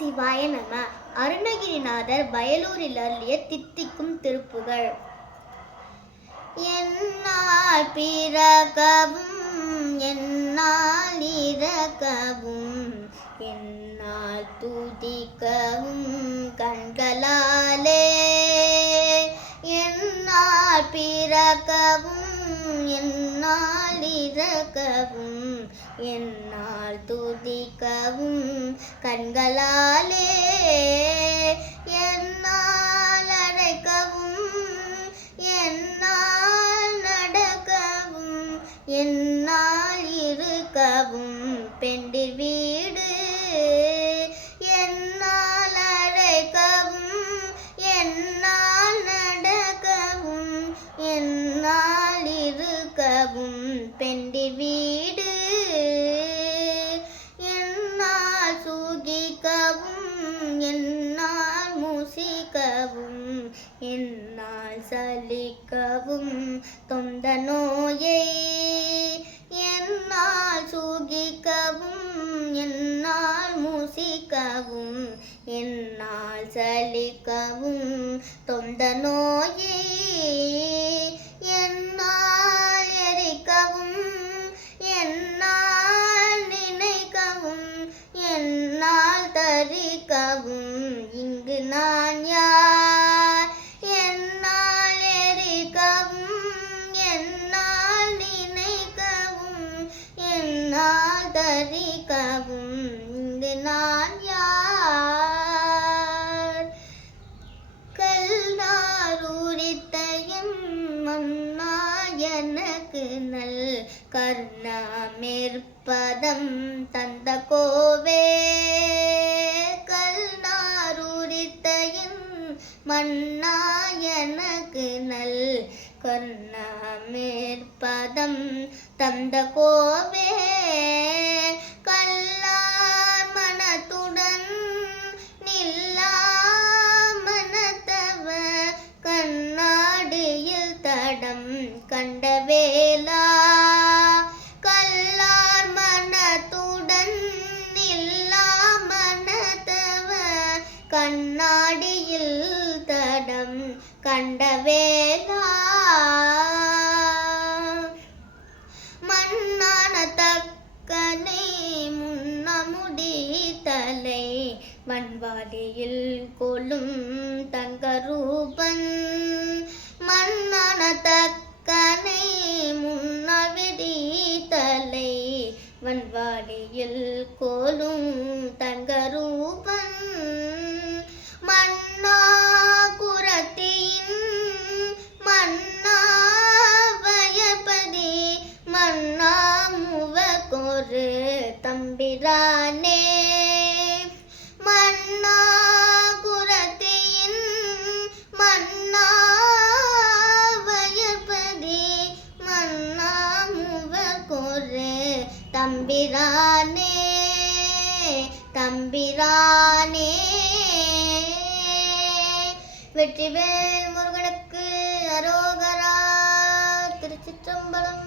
சிவாய நம. அருணகிரிநாதர் வயலூரில் அருளிய தித்திக்கும் திருப்புகழ். என்னால் பிறக்கவும் என்னால் இறக்கவும் என்னால் துதிக்கவும் கண்களாலே, என்னால் பிறக்கவும் என்னால் இறக்கவும் என்னால் துதிக்கவும் கண்களாலே, என்னால் அழைக்கவும் என்னால் நடக்கவும் என்னால் இருக்கவும் பெண்டிர் வீடு, என்னால் அழைக்கவும் என்னால் நடக்கவும் என்னால் இருக்கவும் பெண்டிர் வீடு, என்னால் சுகிக்கவும் என்னால் முசிக்கவும் என்னால் சலிக்கவும் தொந்த நோயை, என்னால் சுகிக்கவும் என்னால் முசிக்கவும் என்னால் சலிக்கவும் தொந்த நோயை, என்னால் எரிக்கவும் என்னால் நினைக்கவும் என்னால் தரிக்கவும் இங்கு நான் யார், என்னால் எரிக்கவும் என்னால் நினைக்கவும் என்னால் தரிக்கவும் இங்கு நான் யார். கல்லார் உரித்த எம் மன்னா எனக்கு நல் கருணாமிற்பதம் தந்த கோவே, கல்லார் உரித்த எம் மன்னா எனக்கு நல் கருணாமிற்பதம் தந்த கோவே, கல்லார் மனத்துடன் நில்லா மனத்தவ கண்ணாடியில் தடம் கண்ட வேளா, கல்லார் மனத்துடன் நில்லா மனத்தவ கண்ணாடியில் தடம் கண்ட வேளா, மண்ணான தக்கனை முன்னமுடி தலை மண்வாடியில் கொள்ளும் தங்கரூபன், மண்ணான தக்கனை முன்னவிடி தலை வன்வாடியில் கோலும் தங்கரூபன், மன்னா குரத்தியின் மன்னா வயபதி மன்னா முவகொரு தம்பிரானே, மன்னா குரத்தியின் மன்னா வயபதி மன்னா முவகொரு தம்பிரானே தம்பிரானே. வெற்றிவேல் முருகனுக்கு அரோகரா. திருச்சிற்றம்பலம்.